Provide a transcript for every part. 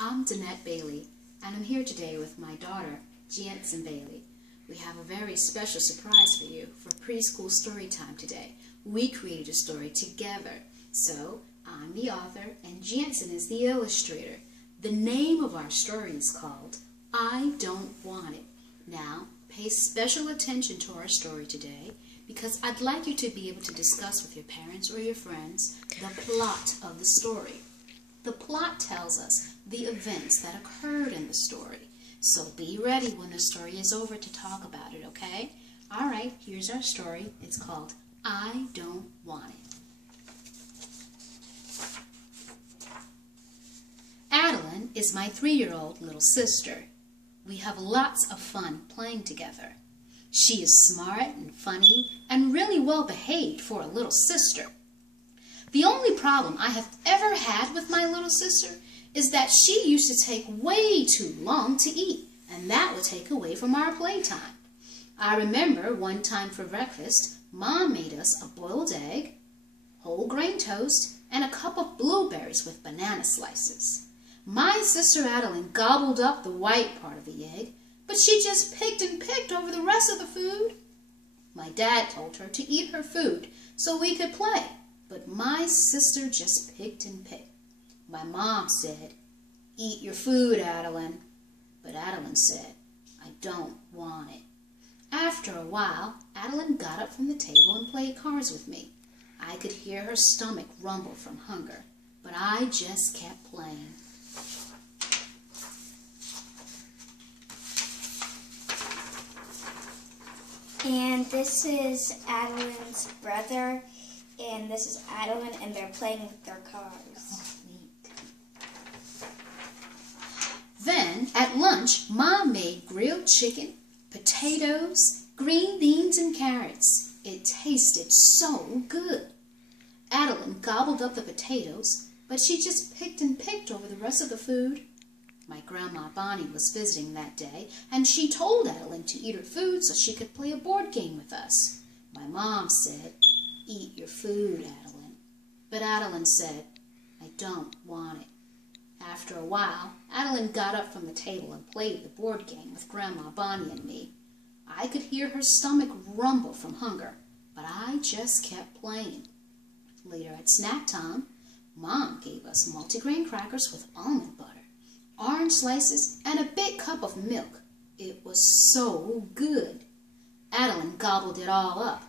I'm Dennette Bailey, and I'm here today with my daughter, Dennette Bailey. We have a very special surprise for you for Preschool Storytime today. We created a story together. So, I'm the author, and Dennette is the illustrator. The name of our story is called I Don't Want It. Now, pay special attention to our story today, because I'd like you to be able to discuss with your parents or your friends the plot of the story. The plot tells us the events that occurred in the story. So be ready when the story is over to talk about it, okay? All right, here's our story. It's called I Don't Want It. Adeline is my 3-year-old little sister. We have lots of fun playing together. She is smart and funny and really well behaved for a little sister. The only problem I have ever had with my little sister is that she used to take way too long to eat, and that would take away from our playtime. I remember one time for breakfast, Mom made us a boiled egg, whole grain toast, and a cup of blueberries with banana slices. My sister Adeline gobbled up the white part of the egg, but she just picked and picked over the rest of the food. My dad told her to eat her food so we could play, but my sister just picked and picked. My mom said, "Eat your food, Adeline." But Adeline said, "I don't want it." After a while, Adeline got up from the table and played cards with me. I could hear her stomach rumble from hunger, but I just kept playing. And this is Adeline's brother, and this is Adeline, and they're playing with their cars. Oh, neat. Then, at lunch, Mom made grilled chicken, potatoes, green beans, and carrots. It tasted so good. Adeline gobbled up the potatoes, but she just picked and picked over the rest of the food. My grandma Bonnie was visiting that day, and she told Adeline to eat her food so she could play a board game with us. My mom said, "Eat your food, Adeline." But Adeline said, "I don't want it." After a while, Adeline got up from the table and played the board game with Grandma Bonnie and me. I could hear her stomach rumble from hunger, but I just kept playing. Later at snack time, Mom gave us multigrain crackers with almond butter, orange slices, and a big cup of milk. It was so good. Adeline gobbled it all up.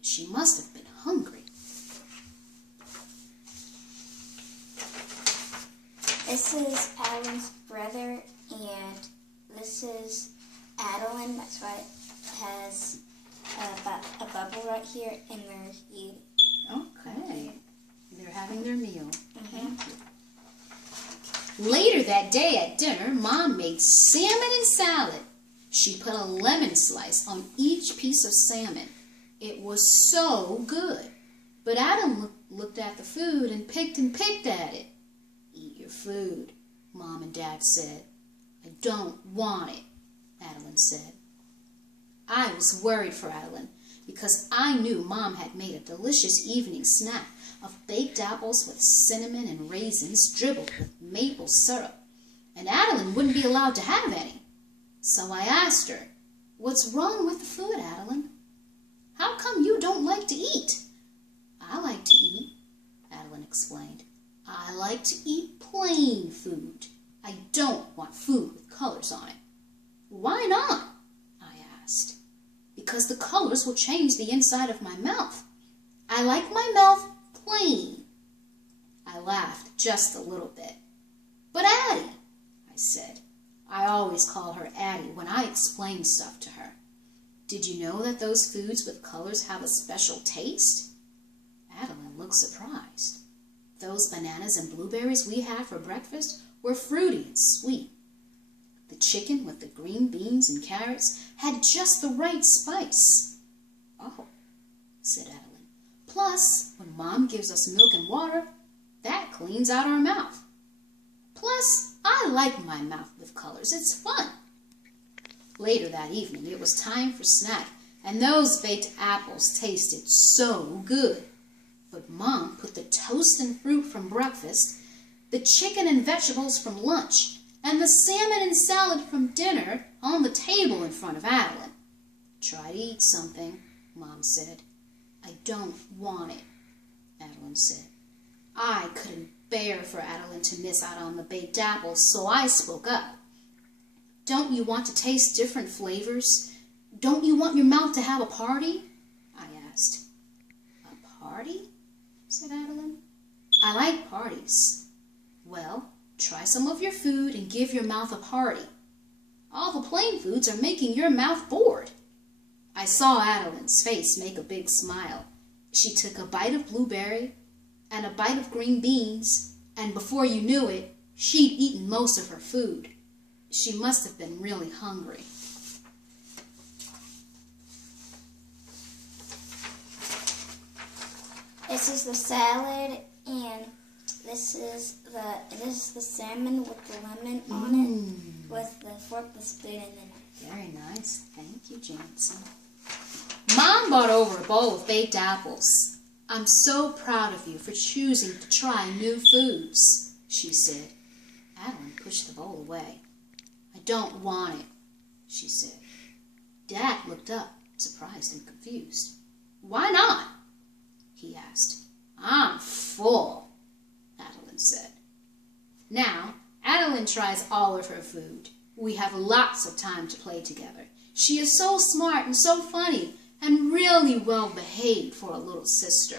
She must have been hungry. This is Adeline's brother, and this is Adeline. That's why it has a bubble right here, and they're eating. Okay. They're having their meal. Thank you. Later that day at dinner, Mom made salmon and salad. She put a lemon slice on each piece of salmon. It was so good. But Adam looked at the food and picked at it. "Eat your food," Mom and Dad said. "I don't want it," Adeline said. I was worried for Adeline because I knew Mom had made a delicious evening snack of baked apples with cinnamon and raisins dribbled with maple syrup, and Adeline wouldn't be allowed to have any. So I asked her, "What's wrong with the food, Adeline? How come you don't like to eat?" "I like to eat," Adeline explained. "I like to eat plain food. I don't want food with colors on it." "Why not?" I asked. "Because the colors will change the inside of my mouth. I like my mouth plain." I laughed just a little bit. "But Addie," I said. I always call her Addie when I explain stuff to her. "Did you know that those foods with colors have a special taste?" Adeline looked surprised. "Those bananas and blueberries we had for breakfast were fruity and sweet. The chicken with the green beans and carrots had just the right spice." "Oh," said Adeline. "Plus, when Mom gives us milk and water, that cleans out our mouth. Plus, I like my mouth with colors. It's fun." Later that evening, it was time for snack, and those baked apples tasted so good. But Mom put the toast and fruit from breakfast the chicken and vegetables from lunch, and the salmon and salad from dinner on the table in front of Adeline. Try to eat something, Mom said. I don't want it, Adeline said. I couldn't bear for Adeline to miss out on the baked apples, so I spoke up. Don't you want to taste different flavors? Don't you want your mouth to have a party? I asked. A party? Said Adeline. I like parties. Well, try some of your food and give your mouth a party. All the plain foods are making your mouth bored. I saw Adeline's face make a big smile. She took a bite of blueberry and a bite of green beans, and before you knew it, she'd eaten most of her food. She must have been really hungry. This is the salad, and this is the salmon with the lemon on it, with the fork, the spoon, and the knife. Very nice. Thank you, Jansen. Mom brought over a bowl of baked apples. I'm so proud of you for choosing to try new foods, she said. Adeline pushed the bowl away. I don't want it, she said. Dad looked up, surprised and confused. Why not? He asked. I'm full, Adeline said. Now, Adeline tries all of her food. We have lots of time to play together. She is so smart and so funny and really well behaved for a little sister.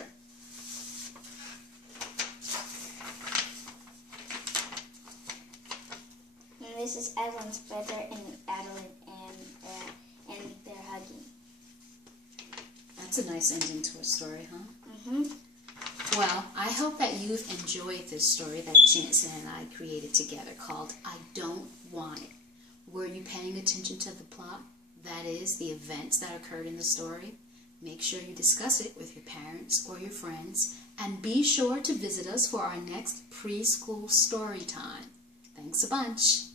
And this is Adeline's brother and Adeline, and they're hugging. That's a nice ending to a story, huh? Mm-hmm. Well, I hope that you've enjoyed this story that Jansen and I created together called I Don't Want It. Were you paying attention to the plot? That is, the events that occurred in the story. Make sure you discuss it with your parents or your friends, and be sure to visit us for our next preschool story time. Thanks a bunch.